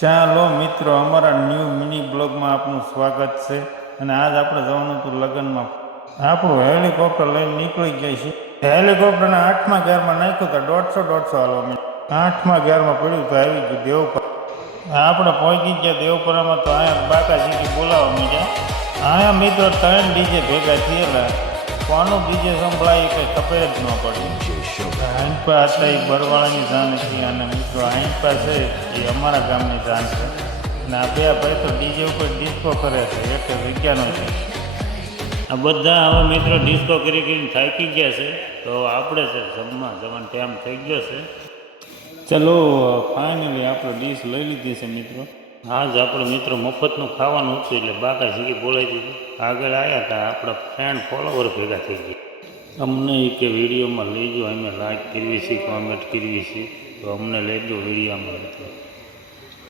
ચાલો મિત્રો, અમારા ન્યૂ મિની બ્લોગમાં આપનું સ્વાગત છે. અને આજ આપણે જવાનું હતું લગ્નમાં. આપણું હેલિકોપ્ટર લઈને નીકળી ગયા છે. હેલિકોપ્ટરના 8મા ગેરમાં નાખ્યું તો 150 હાલવા માંડ્યું. 8મા ગેરમાં પડ્યું તો આવી ગયું દેવપર. આપણે પહોંચી ગયા દેવપરામાં તો અહીંયા બાકાજીથી બોલાવવા માંડ્યા. અહીંયા મિત્રો 3 ડીજે ભેગા થયેલા. કોનું ડીજે સંભળાય એ કંઈ ખબર જ ન પડી. આઈનપા હતા એ બરવાળાની જાન હતી અને મિત્રો આઈનપા છે એ અમારા ગામની જાન છે. અને આ બે ભાઈ તો ડીજે ઉપર ડિસ્કો કરે છે, એટલે વિજ્ઞાનો છે. આ બધા હવે મિત્રો ડિસ્કો કરીને થાકી ગયા છે, તો આપણે છે જમવા જવાનો ટાઈમ થઈ ગયો છે. ચલો ફાઇનલી આપણે ડીશ લઈ લીધી છે મિત્રો. આજ આપણે મિત્રો મફતનું ખાવાનું હતું એટલે બાકા સીધી બોલાવી દીધું. આગળ આવ્યા હતા આપણા ફ્રેન્ડ ફોલોવર ભેગા થઈ ગયા. અમને કે વિડીયોમાં લેજો, અમે લાઈક કરવી છે, કોમેન્ટ કરવી છે, તો અમને લેજો વિડીયોમાં મિત્રો.